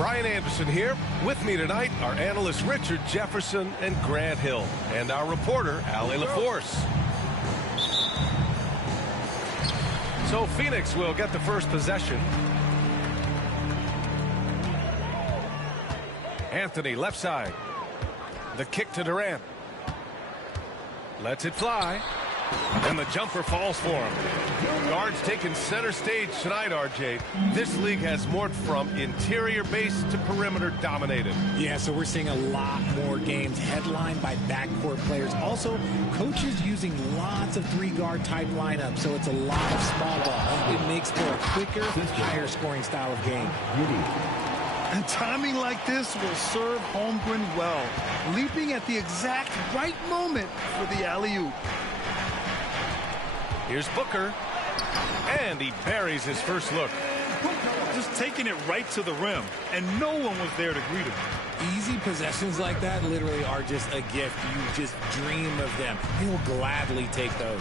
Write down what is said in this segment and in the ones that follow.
Brian Anderson here. With me tonight are analysts Richard Jefferson and Grant Hill, and our reporter, Ali LaForce. So Phoenix will get the first possession. Anthony, left side. The kick to Durant. Lets it fly. And the jumper falls for him. Guards taking center stage tonight, RJ. This league has morphed from interior base to perimeter dominated. Yeah, so we're seeing a lot more games headlined by backcourt players. Also, coaches using lots of three-guard type lineups, so it's a lot of small ball. It makes for a quicker, higher scoring style of game. And timing like this will serve Holmgren well, leaping at the exact right moment for the alley-oop. Here's Booker, and he buries his first look. Just taking it right to the rim, and no one was there to greet him. Easy possessions like that literally are just a gift. You just dream of them. He'll gladly take those.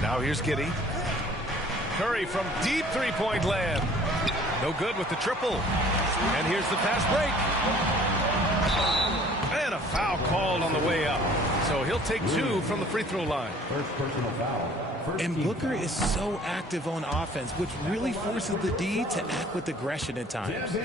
Now here's Giddey. Curry from deep three-point land. No good with the triple. And here's the fast break. And a foul called on the way up. So he'll take two from the free throw line. First personal foul. And Booker is so active on offense, which really forces the D to act with aggression at times.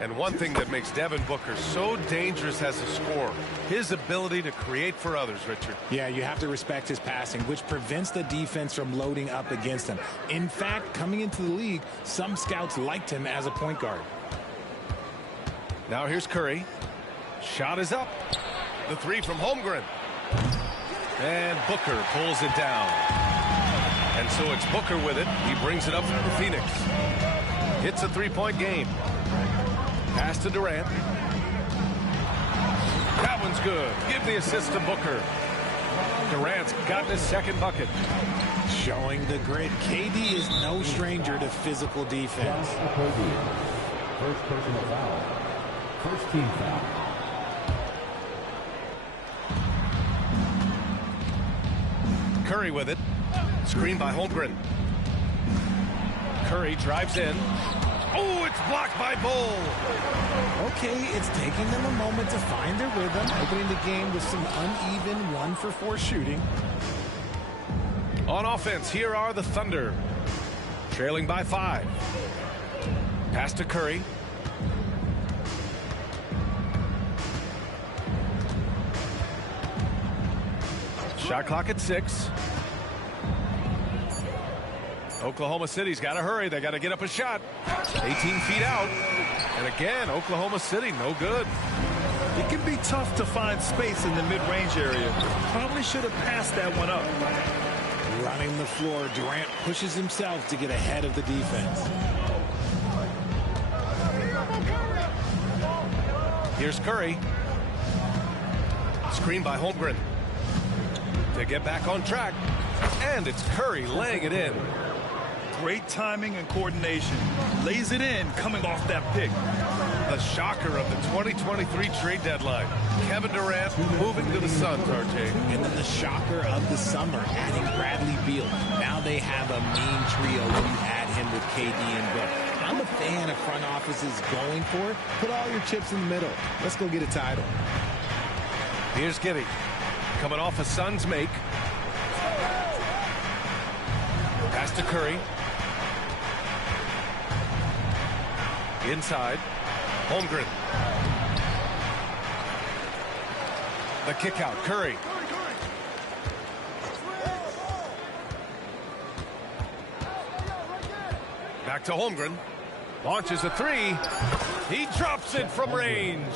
And one thing that makes Devin Booker so dangerous as a scorer, his ability to create for others, Richard. Yeah, you have to respect his passing, which prevents the defense from loading up against him. In fact, coming into the league, some scouts liked him as a point guard. Now here's Curry. Shot is up. The three from Holmgren. And Booker pulls it down. And so it's Booker with it. He brings it up for Phoenix. Hits a three-point game. Pass to Durant. That one's good. Give the assist to Booker. Durant's got his second bucket. Showing the grit. KD is no stranger to physical defense. First personal foul. First team foul. Curry with it. Screen by Holmgren. Curry drives in. Oh, it's blocked by Bull. Okay, it's taking them a moment to find their rhythm, opening the game with some uneven 1-for-4 shooting. On offense, here are the Thunder. Trailing by 5. Pass to Curry. Shot clock at 6. Oklahoma City's got to hurry. They got to get up a shot. 18 feet out. And again, Oklahoma City, no good. It can be tough to find space in the mid-range area. Probably should have passed that one up. Running the floor, Durant pushes himself to get ahead of the defense. Here's Curry. Screen by Holmgren. To get back on track. And it's Curry laying it in. Great timing and coordination. Lays it in coming off that pick. The shocker of the 2023 trade deadline. Kevin Durant moving to the Suns, RJ. And then the shocker of the summer, adding Bradley Beal. Now they have a mean trio when you add him with KD and Book. I'm a fan of front offices going for it. Put all your chips in the middle. Let's go get a title. Here's Giddey. Coming off a Suns make. Pass to Curry. Inside. Holmgren. The kick out. Curry. Back to Holmgren. Launches a three. He drops it from range.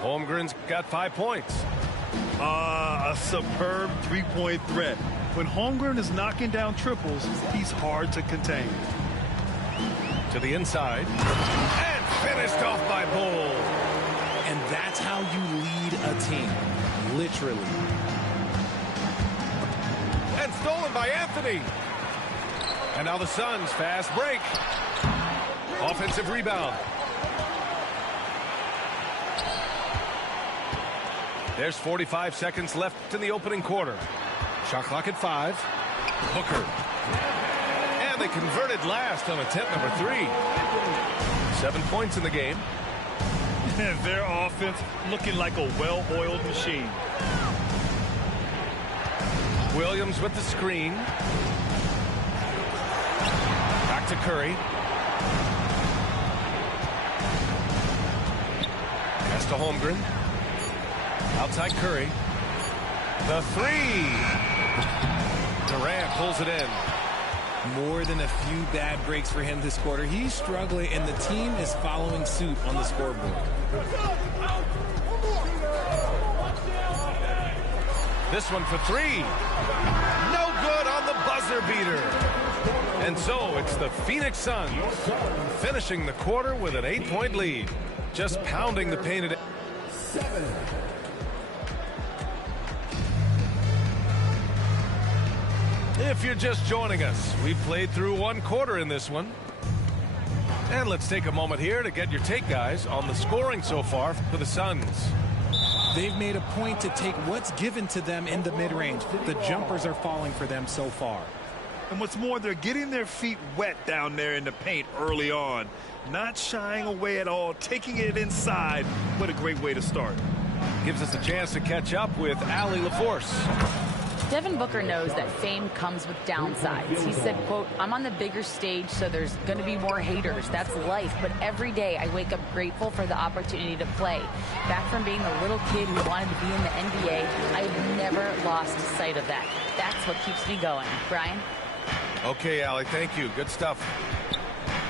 Holmgren's got 5 points. A superb three-point threat. When Holmgren is knocking down triples, he's hard to contain. To the inside. And finished off by Bull. And that's how you lead a team. Literally. And stolen by Anthony. And now the Suns fast break. Offensive rebound. There's 45 seconds left in the opening quarter. Shot clock at 5. Booker. And they converted last on attempt number 3. 7 points in the game. Their offense looking like a well-oiled machine. Williams with the screen. Back to Curry. Pass to Holmgren. Outside Curry. The three. Durant pulls it in. More than a few bad breaks for him this quarter. He's struggling, and the team is following suit on the scoreboard. This one for 3. No good on the buzzer beater. And so it's the Phoenix Suns finishing the quarter with an 8-point lead. Just pounding the painted. 7. If you're just joining us, we've played through 1 quarter in this one. And let's take a moment here to get your take, guys, on the scoring so far for the Suns. They've made a point to take what's given to them in the mid-range. The jumpers are falling for them so far. And what's more, they're getting their feet wet down there in the paint early on. Not shying away at all, taking it inside. What a great way to start. Gives us a chance to catch up with Allie LaForce. Devin Booker knows that fame comes with downsides. He said, quote, "I'm on the bigger stage, so there's going to be more haters. That's life. But every day I wake up grateful for the opportunity to play. Back from being the little kid who wanted to be in the NBA, I've never lost sight of that. That's what keeps me going." Brian? Okay, Allie, thank you. Good stuff.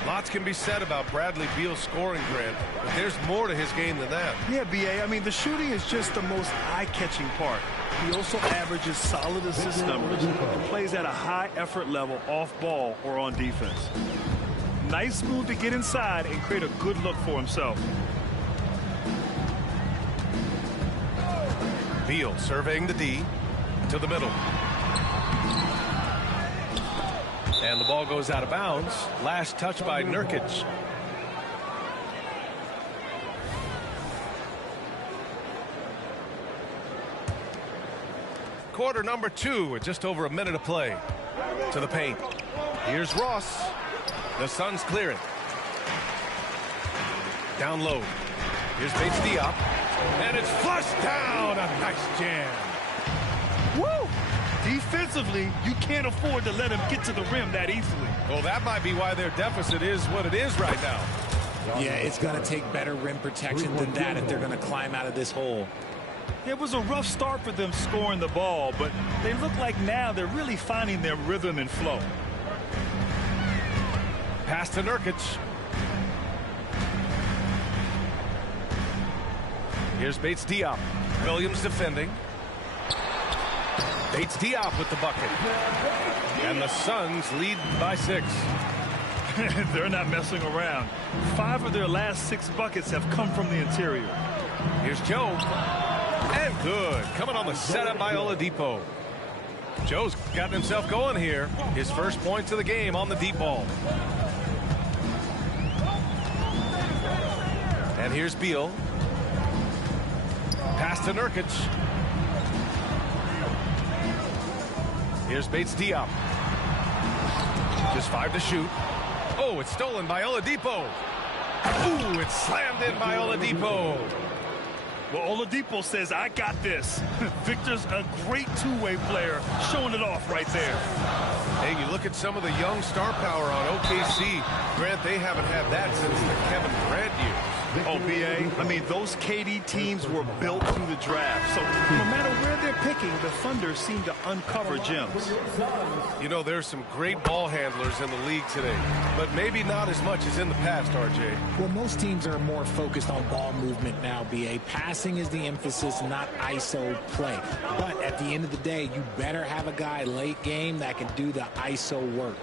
Lots can be said about Bradley Beal's scoring, Grant, but there's more to his game than that. Yeah, B.A., I mean, the shooting is just the most eye-catching part. He also averages solid assist numbers and plays at a high effort level off ball or on defense. Nice move to get inside and create a good look for himself. Beal surveying the D to the middle. And the ball goes out of bounds. Last touch by Nurkic. Quarter number 2 with just over a minute of play. To the paint. Here's Ross. The Suns clear it. Down low. Here's Bates Diop. And it's flushed down. A nice jam. Woo! Defensively, you can't afford to let him get to the rim that easily. Well, that might be why their deficit is what it is right now. Yeah, it's going to take better rim protection than that if they're going to climb out of this hole. It was a rough start for them scoring the ball, but they look like now they're really finding their rhythm and flow. Pass to Nurkic. Here's Bates Diop. Williams defending. Bates Diop with the bucket. And the Suns lead by 6. They're not messing around. 5 of their last 6 buckets have come from the interior. Here's Joe. And good. Coming on the setup by Oladipo. Joe's gotten himself going here. His first points of the game on the deep ball. And here's Beal. Pass to Nurkic. Here's Bates Diop. Just 5 to shoot. Oh, it's stolen by Oladipo. Ooh, it's slammed in by Oladipo. Well, Oladipo says, I got this. Victor's a great two-way player, showing it off right there. Hey, you look at some of the young star power on OKC. Grant, they haven't had that since the Kevin Durant years. Oh, B.A., I mean, those KD teams were built through the draft. So no matter where they're picking, the Thunder seem to uncover gems. You know, there's some great ball handlers in the league today, but maybe not as much as in the past, RJ. Well, most teams are more focused on ball movement now, B.A. Passing is the emphasis, not ISO play. But at the end of the day, you better have a guy late game that can do the ISO work.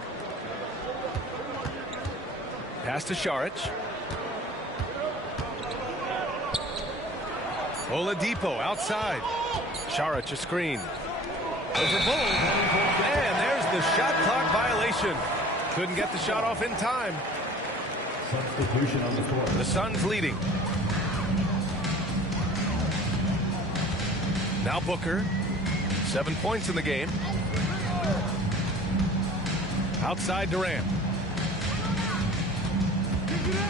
Pass to Šarić. Oladipo outside. Šarić a screen. Over Bull. And there's the shot clock violation. Couldn't get the shot off in time. Substitution on the floor. The Suns leading. Now Booker. 7 points in the game. Outside Durant.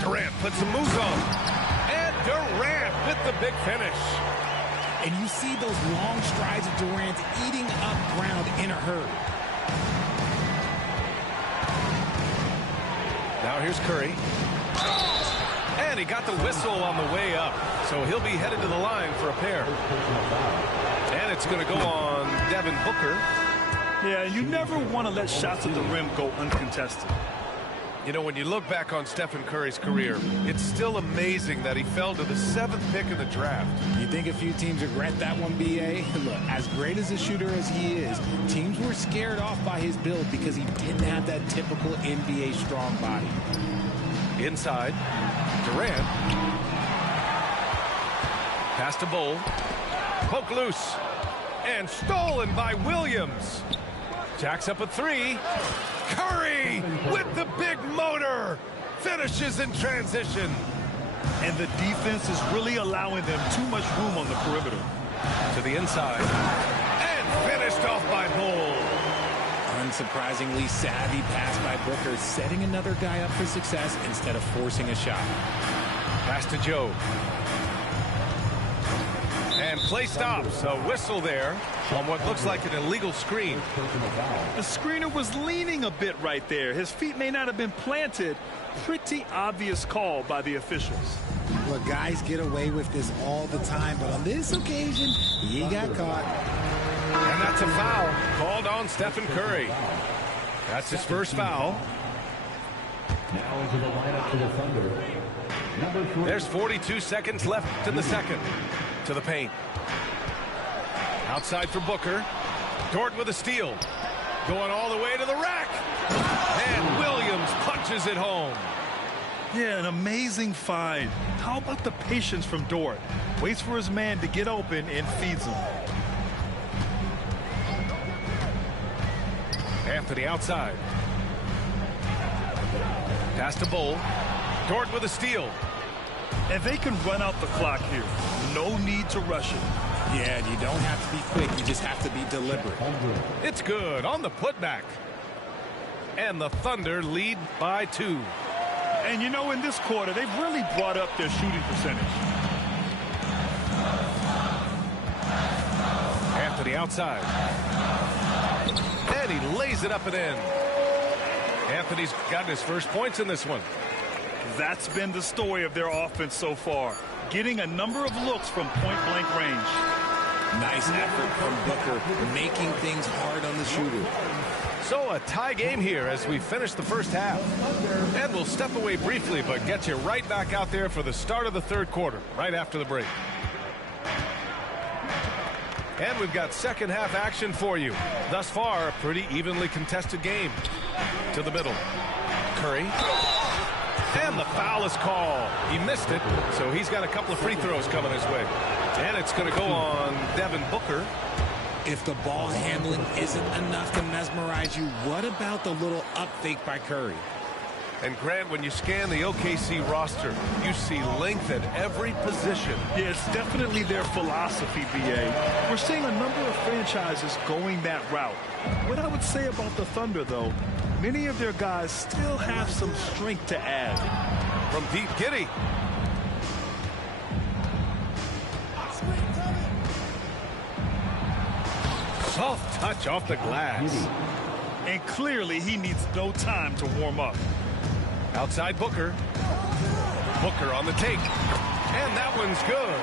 Durant puts some moves on. And Durant with the big finish. And you see those long strides of Durant eating up ground in a hurry. Now here's Curry. And he got the whistle on the way up. So he'll be headed to the line for a pair. And it's going to go on Devin Booker. Yeah, you never want to let shots at the rim go uncontested. You know, when you look back on Stephen Curry's career, it's still amazing that he fell to the 7th pick in the draft. You think a few teams regret that one, B.A.? Look, as great as a shooter as he is, teams were scared off by his build because he didn't have that typical NBA strong body. Inside, Durant. Pass to Bull. Poke loose. And stolen by Williams. Jacks up a 3. Curry with the big motor. Finishes in transition. And the defense is really allowing them too much room on the perimeter. To the inside. And finished off by Bull. Unsurprisingly savvy pass by Booker, setting another guy up for success instead of forcing a shot. Pass to Joe. And play stops. A whistle there on what looks like an illegal screen. The screener was leaning a bit right there. His feet may not have been planted. Pretty obvious call by the officials. Look, guys get away with this all the time, but on this occasion, he got caught. And that's a foul called on Stephen Curry. That's his first foul. Now into the lineup for the Thunder. Number 3. There's 42 seconds left in the second. To the paint. Outside for Booker. Dort with a steal. Going all the way to the rack. And Williams punches it home. Yeah, an amazing find. How about the patience from Dort? Waits for his man to get open and feeds him. Anthony outside. Pass to Bull. Dort with a steal. And they can run out the clock here. No need to rush it. Yeah, you don't have to be quick. You just have to be deliberate. It's good on the putback. And the Thunder lead by 2. And you know, in this quarter, they've really brought up their shooting percentage. Anthony outside. And he lays it up and in. Anthony's gotten his first points in this one. That's been the story of their offense so far. Getting a number of looks from point-blank range. Nice effort from Booker, making things hard on the shooter. So a tie game here as we finish the first half. And we'll step away briefly, but get you right back out there for the start of the third quarter, right after the break. And we've got second half action for you. Thus far, a pretty evenly contested game. To the middle. Curry. And the foul is called. He missed it, so he's got a couple of free throws coming his way. And it's going to go on Devin Booker. If the ball handling isn't enough to mesmerize you, what about the little up fake by Curry? And Grant, when you scan the OKC roster, you see length at every position. Yeah, it's definitely their philosophy, BA. We're seeing a number of franchises going that route. What I would say about the Thunder, though, many of their guys still have some strength to add. From deep, Giddey. Soft touch off the glass. And clearly he needs no time to warm up. Outside Booker. Booker on the take. And that one's good.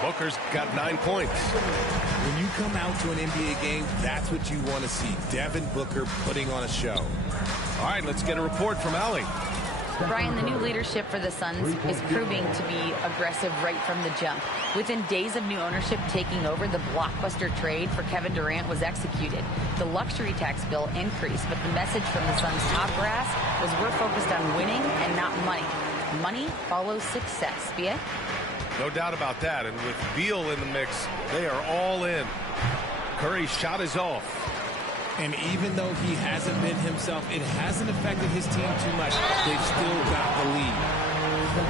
Booker's got 9 points. When you come out to an NBA game, that's what you want to see. Devin Booker putting on a show. All right, let's get a report from Allie. Brian, the new leadership for the Suns is proving to be aggressive right from the jump. Within days of new ownership taking over, the blockbuster trade for Kevin Durant was executed. The luxury tax bill increased, but the message from the Suns' top brass was we're focused on winning and not money. Money follows success. BA? No doubt about that. And with Beal in the mix, they are all in. Curry's shot is off. And even though he hasn't been himself, it hasn't affected his team too much. They've still got the lead.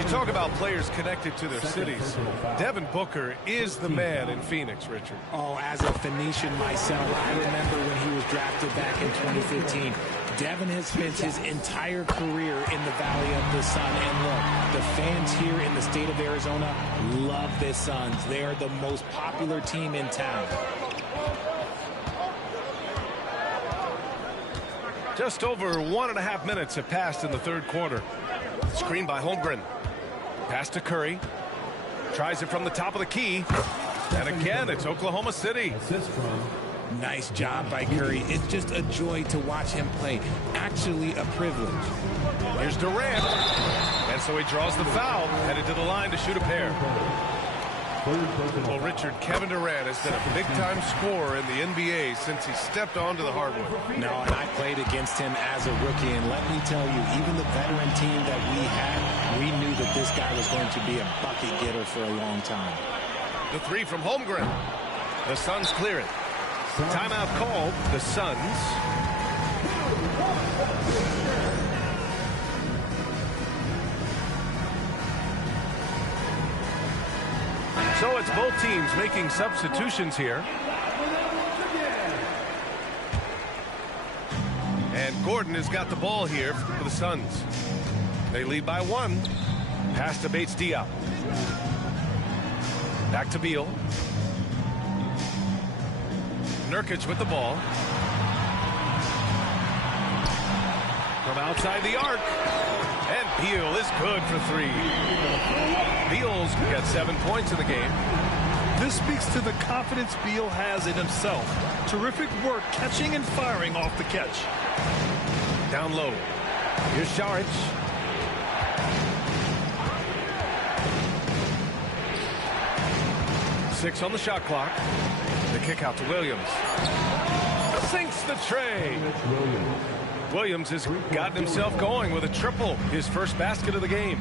You talk about players connected to their cities. Devin Booker is the man in Phoenix, Richard. Oh, as a Phoenician myself, I remember when he was drafted back in 2015. Devin has spent his entire career in the Valley of the Sun. And look, the fans here in the state of Arizona love the Suns. They are the most popular team in town. Just over 1.5 minutes have passed in the third quarter. Screen by Holmgren. Pass to Curry. Tries it from the top of the key. And again, it's Oklahoma City. Nice job by Curry. It's just a joy to watch him play. Actually a privilege. Here's Durant. And so he draws the foul. Headed to the line to shoot a pair. Well, Richard, Kevin Durant has been a big-time scorer in the NBA since he stepped onto the hardwood. No, and I played against him as a rookie, and let me tell you, even the veteran team that we had, we knew that this guy was going to be a bucket getter for a long time. The three from Holmgren. The Suns clear it. Timeout called. The Suns. So it's both teams making substitutions here. And Gordon has got the ball here for the Suns. They lead by 1. Pass to Bates-Diop. Back to Beal. Nurkic with the ball. From outside the arc. And Beal is good for 3. Beal's got 7 points in the game. This speaks to the confidence Beal has in himself. Terrific work catching and firing off the catch. Down low. Here's Saric. Six on the shot clock. The kick out to Williams. Sinks the tray. Williams has gotten himself going with a triple. His first basket of the game.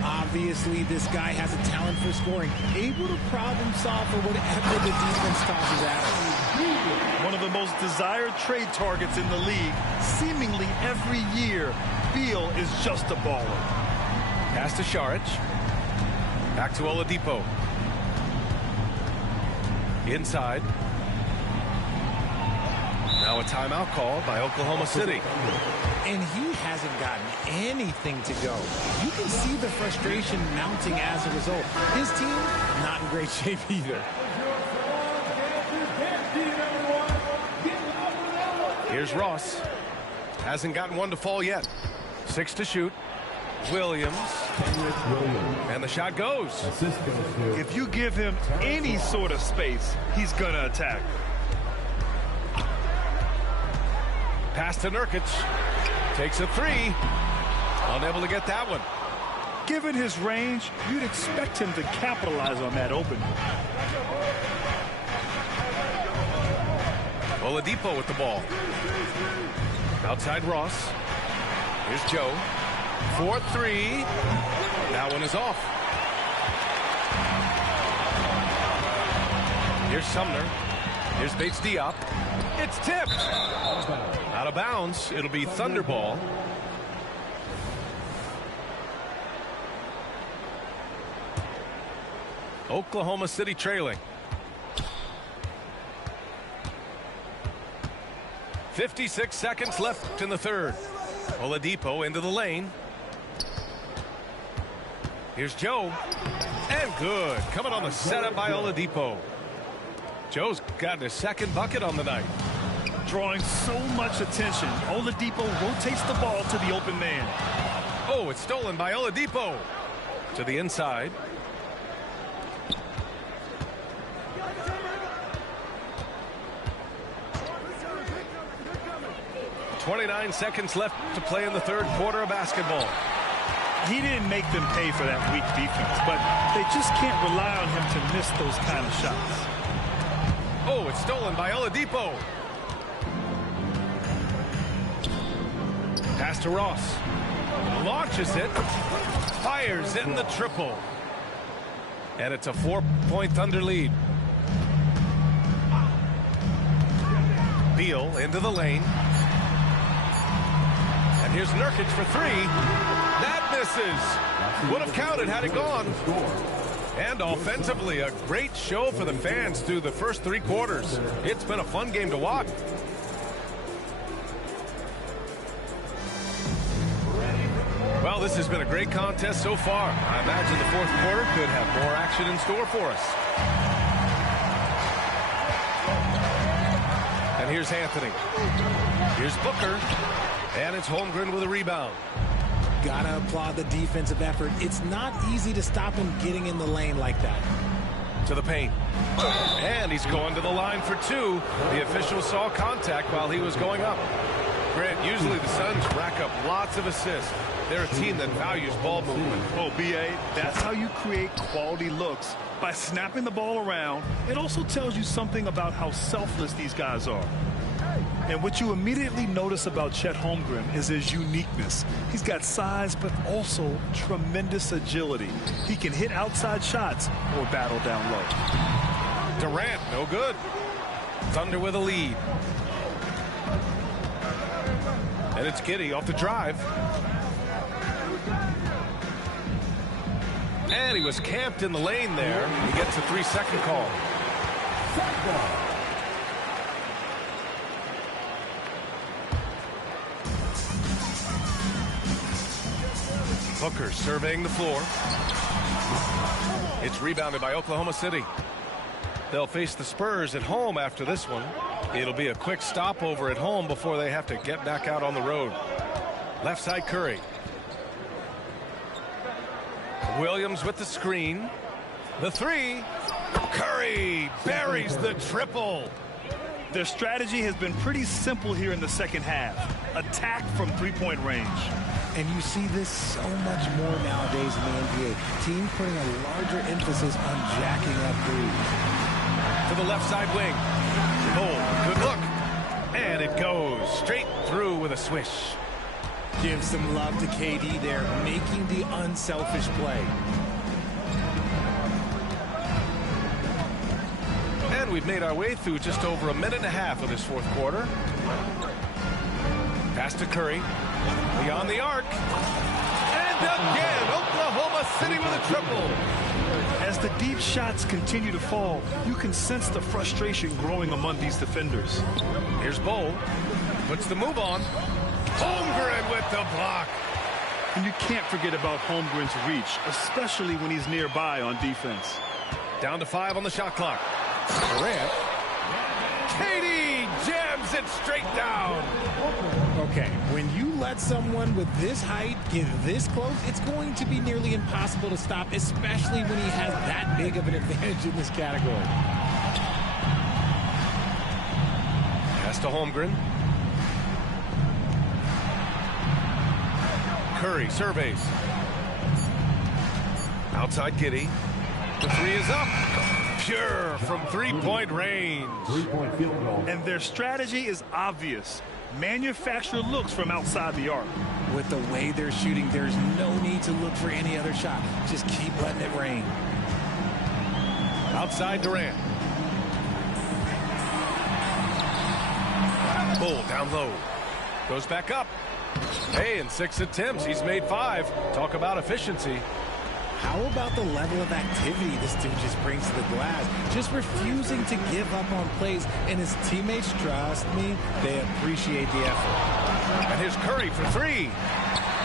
Obviously, this guy has a talent for scoring. Able to problem solve for whatever the defense tosses at him. One of the most desired trade targets in the league. Seemingly every year, Beal is just a baller. Pass to Saric. Back to Oladipo. Inside. Now a timeout called by Oklahoma City. And he hasn't gotten anything to go. You can see the frustration mounting as a result. His team, not in great shape either. Here's Ross. Hasn't gotten one to fall yet. 6 to shoot. Williams. And the shot goes. If you give him any sort of space, he's going to attack. Pass to Nurkic. Takes a 3. Unable to get that one. Given his range, you'd expect him to capitalize on that open. Oladipo with the ball. Outside Ross. Here's Joe. 4-3. That one is off. Here's Sumner. Here's Bates Diop. It's tipped. Out of bounds. It'll be Thunder ball. Oklahoma City trailing. 56 seconds left in the third. Oladipo into the lane. Here's Joe. And good. Coming on the setup by Oladipo. Joe's gotten his second bucket on the night. Drawing so much attention, Oladipo rotates the ball to the open man. Oh, it's stolen by Oladipo. To the inside. .29 seconds left to play in the third quarter of basketball. He didn't make them pay for that weak defense, but they just can't rely on him to miss those kind of shots. Oh, it's stolen by Oladipo. Pass to Ross. Launches it. Fires in the triple. And it's a 4-point Thunder lead. Beal into the lane. And here's Nurkic for three. That misses. Would have counted had it gone. And offensively, a great show for the fans through the first three quarters. It's been a fun game to watch. Well, this has been a great contest so far. I imagine the fourth quarter could have more action in store for us. And here's Anthony. Here's Booker. And it's Holmgren with a rebound. Gotta applaud the defensive effort. It's not easy to stop him getting in the lane like that. To the paint. And he's going to the line for two. The official saw contact while he was going up. Grant, usually the Suns rack up lots of assists. They're a team that values ball movement. Oh, B.A., that's how you create quality looks. By snapping the ball around, it also tells you something about how selfless these guys are. And what you immediately notice about Chet Holmgren is his uniqueness. He's got size, but also tremendous agility. He can hit outside shots or battle down low. Durant, no good. Thunder with a lead. And it's Giddey off the drive. And he was camped in the lane there. He gets a 3-second call. Booker surveying the floor. It's rebounded by Oklahoma City. They'll face the Spurs at home after this one. It'll be a quick stopover at home before they have to get back out on the road. Left side Curry. Williams with the screen. The three. Curry buries the triple. Their strategy has been pretty simple here in the second half. Attack from three-point range. And you see this so much more nowadays in the NBA. Teams putting a larger emphasis on jacking up threes. To the left side wing. Oh, good look. And it goes straight through with a swish. Give some love to KD there, making the unselfish play. And we've made our way through just over a minute and a half of this fourth quarter. Pass to Curry. Beyond the arc. And again, Oklahoma City with a triple. As the deep shots continue to fall, you can sense the frustration growing among these defenders. Here's Bowl. Puts the move on. Holmgren with the block. And you can't forget about Holmgren's reach, especially when he's nearby on defense. Down to 5 on the shot clock. Durant. KD jams it straight down. Okay, when you let someone with this height get this close, it's going to be nearly impossible to stop, especially when he has that big of an advantage in this category. Pass to Holmgren. Curry surveys. Outside Giddey. The three is up. pure from three-point range. Three-point field goal. And their strategy is obvious. Manufacture looks from outside the arc. With the way they're shooting, there's no need to look for any other shot. Just keep letting it rain. Outside Durant. Bull down low. Goes back up. Hey, in 6 attempts, he's made 5. Talk about efficiency. How about the level of activity this dude just brings to the glass? Just refusing to give up on plays, and his teammates, trust me, they appreciate the effort. And here's Curry for 3.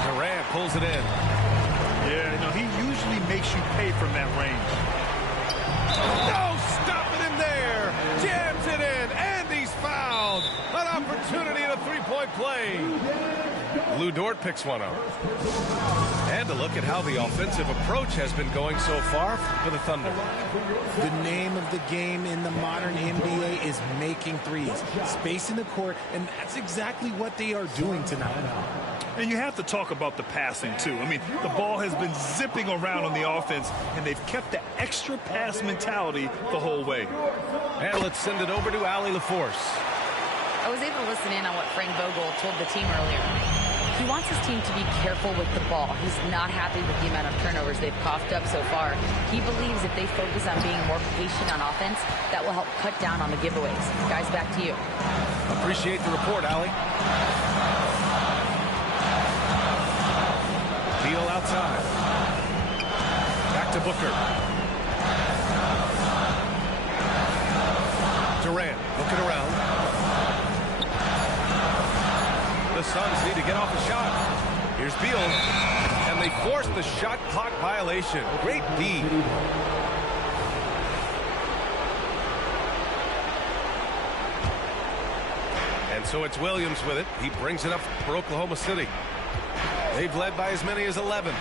Durant pulls it in. Yeah, no, he usually makes you pay from that range. No, stopping him there. Jams it in, and he's fouled. An opportunity in a three-point play. Lou Dort picks one up. And a look at how the offensive approach has been going so far for the Thunder. The name of the game in the modern NBA is making threes, spacing the court, and that's exactly what they are doing tonight. And you have to talk about the passing, too. I mean, the ball has been zipping around on the offense, and they've kept the extra pass mentality the whole way. And let's send it over to Allie LaForce. I was able to listen in on what Frank Vogel told the team earlier. He wants his team to be careful with the ball. He's not happy with the amount of turnovers they've coughed up so far. He believes if they focus on being more patient on offense, that will help cut down on the giveaways. Guys, back to you. Appreciate the report, Allie. Beal outside. Back to Booker. Durant looking around. The Suns need to get off the shot. Here's Beal. And they force the shot clock violation. Great D. And so it's Williams with it. He brings it up for Oklahoma City. They've led by as many as 11.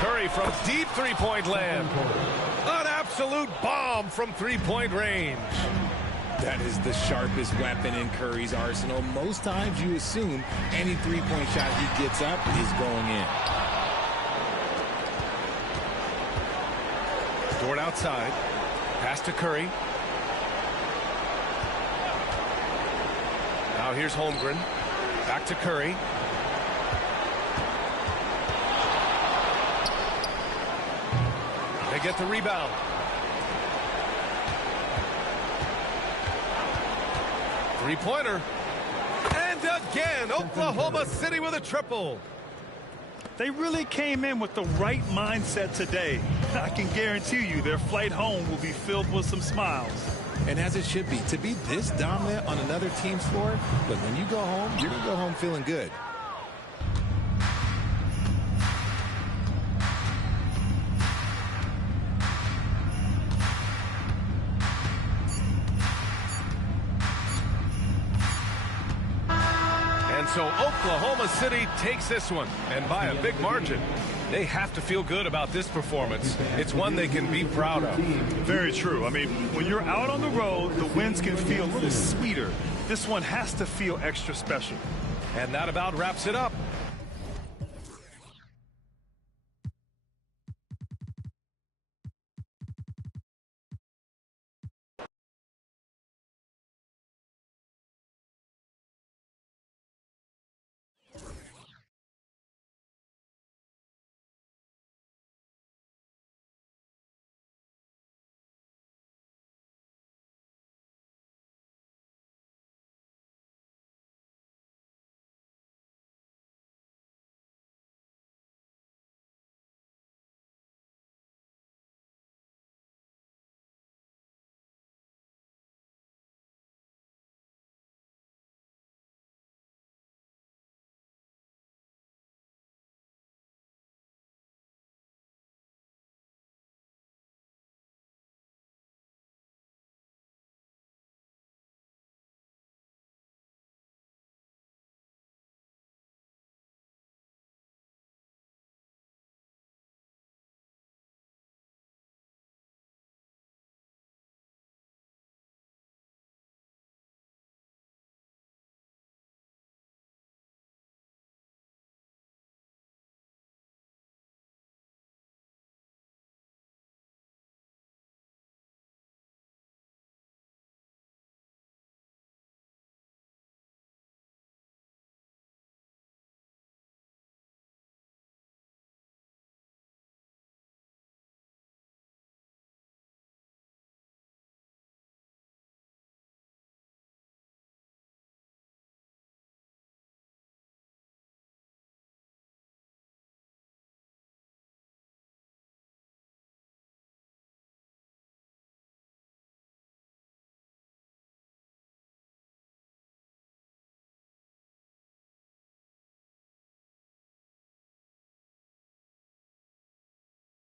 Curry from deep three-point land. An absolute bomb from three-point range. That is the sharpest weapon in Curry's arsenal. Most times you assume any three-point shot he gets up is going in. Dort outside. Pass to Curry. Now here's Holmgren. Back to Curry. They get the rebound. Three-pointer. And again, Oklahoma City with a triple. They really came in with the right mindset today. I can guarantee you their flight home will be filled with some smiles. And as it should be, to be this dominant on another team's floor, look, when you go home, you're going to go home feeling good. So Oklahoma City takes this one, and by a big margin. They have to feel good about this performance. It's one they can be proud of. Very true. I mean, when you're out on the road, the wins can feel a little sweeter. This one has to feel extra special. And that about wraps it up.